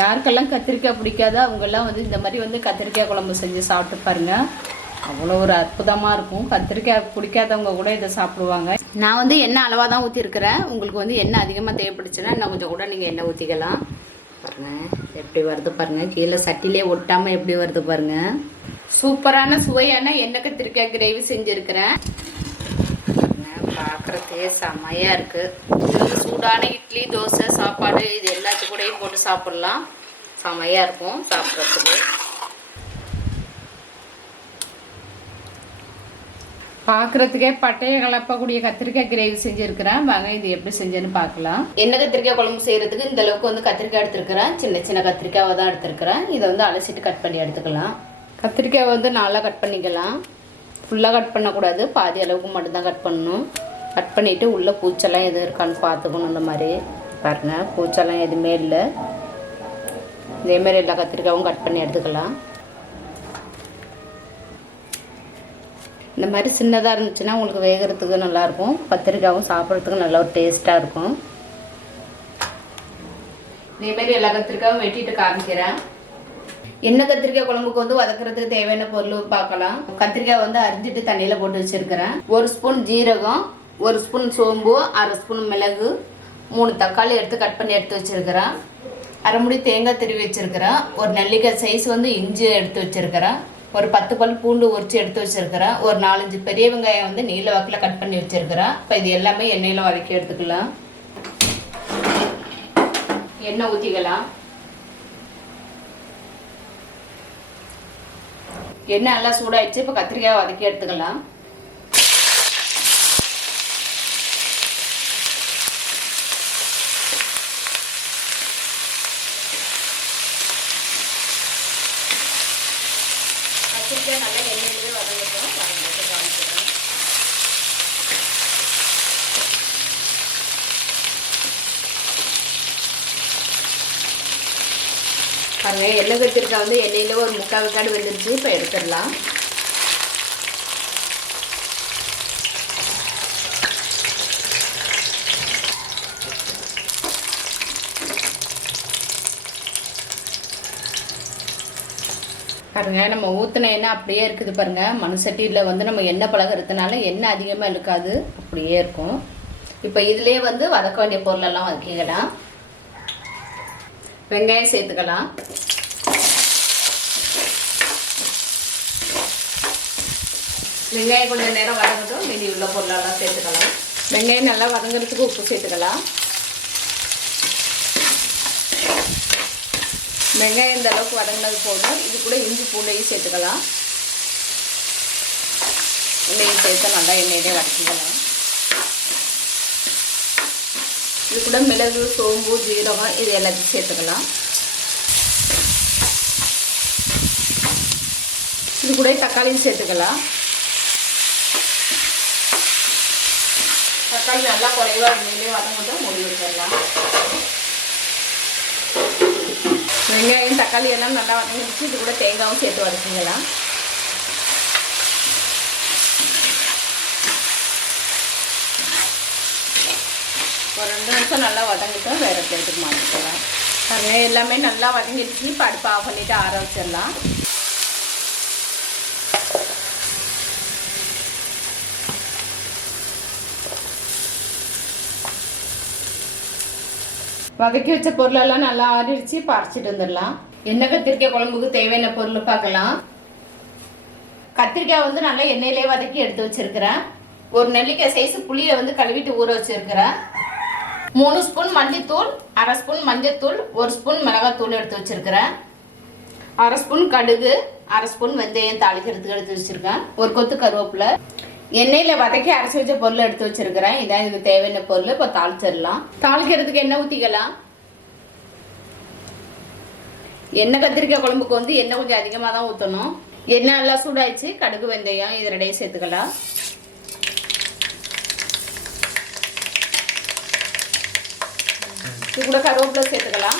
யாருக்கெல்லாம் கத்திரிக்காய் பிடிக்காதோ அவங்கெல்லாம் வந்து இந்த மாதிரி வந்து கத்திரிக்காய் குழம்பு செஞ்சு சாப்பிட்டு பாருங்கள் அவ்வளோ ஒரு அற்புதமாக இருக்கும். கத்திரிக்காய் பிடிக்காதவங்க கூட இதை சாப்பிடுவாங்க. நான் வந்து எண்ணெய் அளவாக தான் ஊற்றிருக்கிறேன் உங்களுக்கு வந்து எண்ணெய் அதிகமாக தேவைப்படுச்சுன்னா இன்னும் கொஞ்சம் கூட நீங்கள் எண்ணெய் ஊற்றிக்கலாம் பாருங்கள் எப்படி வருது பாருங்கள் கீழே சட்டிலே ஒட்டாமல் எப்படி வருது பாருங்கள் சூப்பரான சுவையான எண்ணெய் கத்திரிக்காய் கிரேவி செஞ்சுருக்கிறேன். பார்க்குறதே செம்மையாக இருக்குது இது சூடான இட்லி தோசை சாப்பாடு இது எல்லாத்து கூடயும் போட்டு சாப்பிட்லாம். செம்மையாக இருக்கும் சாப்பிட்றதுக்கு. பார்க்குறதுக்கே பட்டையை கலப்பக்கூடிய கத்திரிக்காய் கிரேவி செஞ்சுருக்கிறேன். வாங்க இது எப்படி செஞ்சேன்னு பார்க்கலாம். என்ன கத்திரிக்காய் குழம்பு செய்கிறதுக்கு இந்த அளவுக்கு வந்து கத்திரிக்காய் எடுத்துருக்கிறேன். சின்ன சின்ன கத்திரிக்காவை தான் எடுத்துருக்கிறேன். இதை வந்து அலசிட்டு கட் பண்ணி எடுத்துக்கலாம். கத்திரிக்காய் வந்து நாளாக கட் பண்ணிக்கலாம். ஃபுல்லாக கட் பண்ணக்கூடாது. பாதி அளவுக்கு மட்டும்தான் கட் பண்ணணும். கட் பண்ணிவிட்டு உள்ளே பூச்செல்லாம் எதுவும் இருக்கான்னு பார்த்துக்கணும் இந்த மாதிரி. பாருங்கள் பூச்செல்லாம் எதுவுமே இல்லை. இதேமாரி எல்லா கத்திரிக்காயும் கட் பண்ணி எடுத்துக்கலாம். இந்த மாதிரி சின்னதாக இருந்துச்சுன்னா உங்களுக்கு வேகிறதுக்கு நல்லாயிருக்கும். கத்திரிக்காயும் சாப்பிட்றதுக்கு நல்ல ஒரு டேஸ்ட்டாக இருக்கும். இதேமாரி எல்லா கத்திரிக்காயும் வெட்டிட்டு காமிக்கிறேன். எண்ணெய் கத்திரிக்காய் குழம்புக்கு வந்து வதக்குறதுக்கு தேவையான பொருள் பார்க்கலாம். கத்திரிக்காய் வந்து அரிஞ்சிட்டு தண்ணியில் போட்டு வச்சுருக்கிறேன். ஒரு ஸ்பூன் ஜீரகம் ஒரு ஸ்பூன் சோம்பு அரை ஸ்பூன் மிளகு மூணு தக்காளி எடுத்து கட் பண்ணி எடுத்து வச்சுருக்கிறேன். அரை முடி தேங்காய் திருவி வச்சுருக்கிறேன். ஒரு நெல்லிக்காய் சைஸ் வந்து இஞ்சி எடுத்து வச்சுருக்கிறேன். ஒரு பத்து பல் பூண்டு உரிச்சு எடுத்து வச்சுருக்கிறேன். ஒரு நாலஞ்சு பெரிய வெங்காயம் வந்து நீல வாக்கில் கட் பண்ணி வச்சுருக்கிறேன். இப்போ இது எல்லாமே எண்ணெயில் வதக்கி எடுத்துக்கலாம். எண்ணெய் ஊற்றிக்கலாம் எண்ணெய் நல்லா சூடாயிடுச்சு. இப்போ கத்திரிக்காய் வதக்கி எடுத்துக்கலாம். கத்திரிக்காய் நல்லா எண்ணெயிலே வதங்கட்டும். வதங்கிட்டு காமிக்கிறேன். பாருங்க எண்ணெய் கத்திரிக்காய் வந்து எண்ணெயில் ஒரு முக்கால் விக்காடு வெந்துருச்சு. இப்போ எடுத்துடலாம். பாருங்க நம்ம ஊற்றின எண்ணெய் அப்படியே இருக்குது பாருங்க. மண் சட்டியில் வந்து நம்ம எண்ணெய் பழகிறதுனால எண்ணெய் அதிகமாக இழுக்காது அப்படியே இருக்கும். இப்போ இதுலேயே வந்து வதக்க வேண்டிய பொருளெல்லாம் வதக்கிக்கலாம். வெங்காயம் சேர்த்துக்கலாம். வெங்காயம் கொஞ்சம் நேரம் வதங்கட்டும். மீதி உள்ள பொருளெல்லாம் சேர்த்துக்கலாம். வெங்காயம் நல்லா வதங்குறதுக்கு உப்பு சேர்த்துக்கலாம். வெங்காயம் இந்த அளவுக்கு வதங்கினது போதும். இது கூட இஞ்சி பூண்டையும் சேர்த்துக்கலாம். எண்ணெயும் சேர்த்து நல்லா எண்ணெயிலே வதக்கிக்கலாம். இது கூட மிளகு சோம்பு ஜீரகம் இது எல்லாத்தையும் சேர்த்துக்கலாம். இது கூட தக்காளியும் சேர்த்துக்கலாம். தக்காளி நல்லா குறைவா எண்ணெயிலே வதங்கிட்டு முடிவு வச்சிடலாம். வெங்காயம் தக்காளி எல்லாம் நல்லா வதங்கிடுச்சு இது கூட தேங்காயும் சேர்த்து வதக்கிக்கலாம் ஒரு ரெண்டு நிமிஷம் நல்லா வதங்கிட்டோம் வேறு பிளேட்டுக்கு மாற்றிக்கலாம் எல்லாமே நல்லா வதங்கிடுச்சு. இப்போ அடுப்பு ஆஃப் பண்ணிவிட்டு ஆற வச்சிடலாம். வதக்கி வச்ச பொருளெல்லாம் நல்லா ஆறிடுச்சு பறிச்சிட்டு வந்துடலாம். எண்ணெய் கத்திரிக்காய் குழம்புக்கு தேவையான பொருள் பார்க்கலாம். கத்திரிக்காய் வந்து நல்லா எண்ணெயிலே வதக்கி எடுத்து வச்சிருக்கிறேன். ஒரு நெல்லிக்காய் சைஸ் புளியை வந்து கழுவிட்டு ஊற வச்சிருக்கிறேன். மூணு ஸ்பூன் மல்லித்தூள் அரை ஸ்பூன் மஞ்சத்தூள் ஒரு ஸ்பூன் மிளகாத்தூள் எடுத்து வச்சிருக்கிறேன். அரை ஸ்பூன் கடுகு அரை ஸ்பூன் வெந்தயம் தாளிக்கிறதுக்கு எடுத்து வச்சிருக்கேன். ஒரு கொத்து கருவேப்பிலை. எண்ணெயில் வதக்கி அரைச்சி வச்ச பொருள் எடுத்து வச்சிருக்கிறேன். இதான் இதுக்கு தேவையான பொருள். இப்போ தாளிச்சிடலாம். தாளிக்கிறதுக்கு எண்ணெய் ஊற்றிக்கலாம் எண்ணெய் கத்திரிக்காய் குழம்புக்கு வந்து எண்ணெய் கொஞ்சம் அதிகமாக தான் ஊற்றணும் எண்ணெய் நல்லா சூடாயிடுச்சு. கடுகு வெந்தயம் இது ரெண்டையும் சேர்த்துக்கலாம். இது கூட கருவேப்பிலை சேர்த்துக்கலாம்.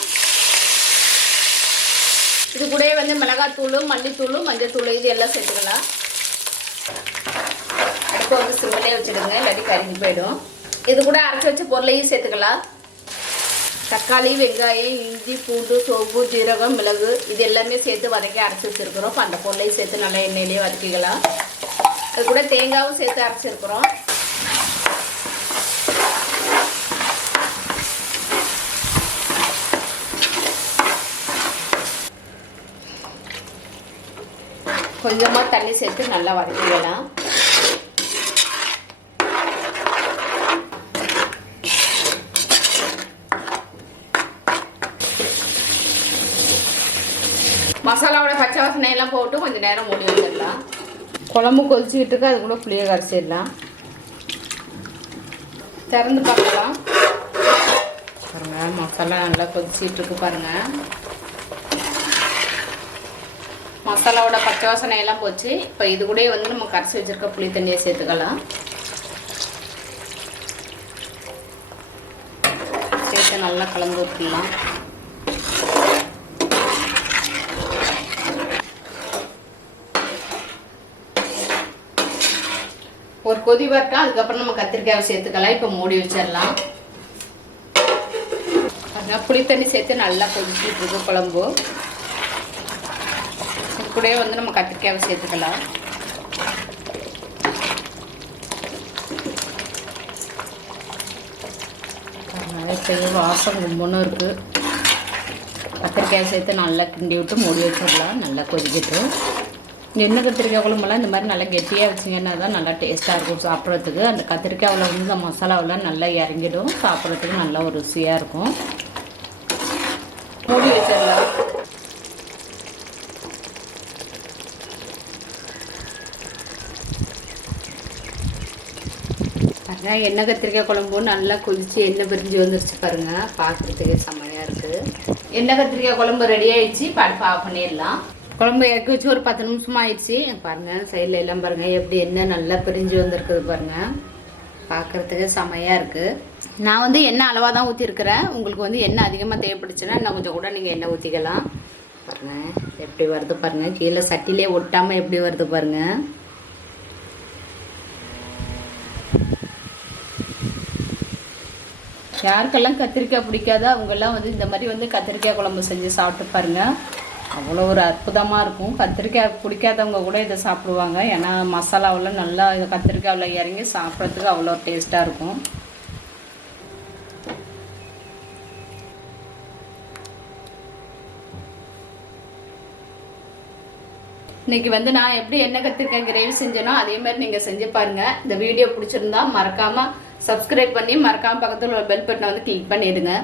இது கூடயே வந்து மிளகாத்தூள் மல்லித்தூள் மஞ்சத்தூள் இது எல்லாம் சேர்த்துக்கலாம். அடுப்பு வந்து சிம்மிலே வச்சுடுங்க. இல்லாட்டி கருகி போயிடும். இது கூட அரைச்சி வச்ச பொருளையும் சேர்த்துக்கலாம். தக்காளி வெங்காயம் இஞ்சி பூண்டு சோப்பு ஜீரகம் மிளகு இது எல்லாமே சேர்த்து வதக்கி அரைச்சி வச்சுருக்குறோம். அந்த பொருளையும் சேர்த்து நல்லா எண்ணெயிலேயே வதக்கிக்கலாம். அது கூட தேங்காயும் சேர்த்து அரைச்சிருக்கிறோம் கொஞ்சமாக தண்ணி சேர்த்து நல்லா வதக்கிக்கலாம். மசாலாவோட பச்சை வாசனை எல்லாம் போட்டு கொஞ்சம் நேரம் மூடி வச்சிடலாம். குழம்பு கொதிச்சுக்கிட்டு இருக்கு அது கூட புளியை கரைச்சிடலாம். திறந்து பார்க்கலாம். பாருங்க மசாலா நல்லா கொதிச்சிட்டு இருக்கு பாருங்க. மசாலாவோட பச்சை வாசனை எல்லாம் போச்சு. இப்போ இது கூட வந்து நம்ம கரைச்சி வச்சிருக்க புளி தண்ணியை சேர்த்துக்கலாம். சேர்த்து நல்லா கலந்து விட்டுலாம் கொதி வரட்டும் அதுக்கப்புறம் நம்ம கத்திரிக்காயை சேர்த்துக்கலாம். இப்போ மூடி வச்சிடலாம். அதான் புளி தண்ணி சேர்த்து நல்லா கொதிச்சுட்டு இருக்கு குழம்பு. கூடவே வந்து நம்ம கத்திரிக்காயை சேர்த்துக்கலாம். இப்போயே வாசம் கும்பனும் இருக்குது கத்திரிக்காய் சேர்த்து நல்லா கிண்டி விட்டு மூடி வச்சிடலாம். நல்லா கொதிக்கிட்டு எண்ணெய் கத்திரிக்காய் குழம்புலாம் இந்த மாதிரி நல்லா கெட்டியாக வச்சிங்கன்னா தான் நல்லா டேஸ்ட்டாக இருக்கும். சாப்பிட்றதுக்கு. அந்த கத்திரிக்காயில் வந்து இந்த மசாலாவெல்லாம் நல்லா இறங்கிடும். சாப்பிட்றதுக்கு நல்லா ஒரு ருசியாக இருக்கும். மூடி வச்சிடலாம். பாருங்க எண்ணெய் கத்திரிக்காய் குழம்பு நல்லா கொதித்து எண்ணெய் பிரிஞ்சு வந்துருச்சு பாருங்க. பார்க்குறதுக்கே செம்மையாக இருக்குது எண்ணெய் கத்திரிக்காய் குழம்பு ரெடி ஆகிடுச்சு பருப்பு ஆஃப் பண்ணிடலாம். குழம்பு இறக்கி வச்சு ஒரு பத்து நிமிஷம் ஆயிடுச்சு. பாருங்க சைடில் எல்லாம் பாருங்க எப்படி என்ன நல்லா பிரிஞ்சு வந்திருக்குது பாருங்க. பார்க்குறதுக்கு செமையாக இருக்குது நான் வந்து எண்ணெய் அளவாக தான் ஊற்றிருக்கிறேன் உங்களுக்கு வந்து எண்ணெய் அதிகமாக தேவைப்படுச்சுன்னா இன்னும் கொஞ்சம் கூட நீங்கள் எண்ணெய் ஊற்றிக்கலாம் பாருங்கள் எப்படி வருது பாருங்கள் கீழே சட்டிலே ஒட்டாமல் எப்படி வருது பாருங்கள் யாருக்கெல்லாம் கத்திரிக்காய் பிடிக்காதோ அவங்கெல்லாம் வந்து இந்த மாதிரி வந்து கத்திரிக்காய் குழம்பு செஞ்சு சாப்பிட்டு பாருங்கள் அவ்வளோ ஒரு அற்புதமாக இருக்கும். கத்திரிக்காய் பிடிக்காதவங்க கூட இதை சாப்பிடுவாங்க. ஏன்னா மசாலாவெல்லாம் நல்லா இதை கத்திரிக்காயில் இறங்கி சாப்பிட்றதுக்கு அவ்வளோ டேஸ்ட்டாக இருக்கும். இன்னைக்கு வந்து நான் எப்படி என்ன கத்திரிக்காய் கிரேவி செஞ்சேனோ அதே மாதிரி நீங்கள் செஞ்சு பாருங்கள் இந்த வீடியோ பிடிச்சிருந்தா மறக்காமல் சப்ஸ்கிரைப் பண்ணி மறக்காமல் பக்கத்தில் ஒரு பெல் பட்டனை வந்து கிளிக் பண்ணிடுங்க.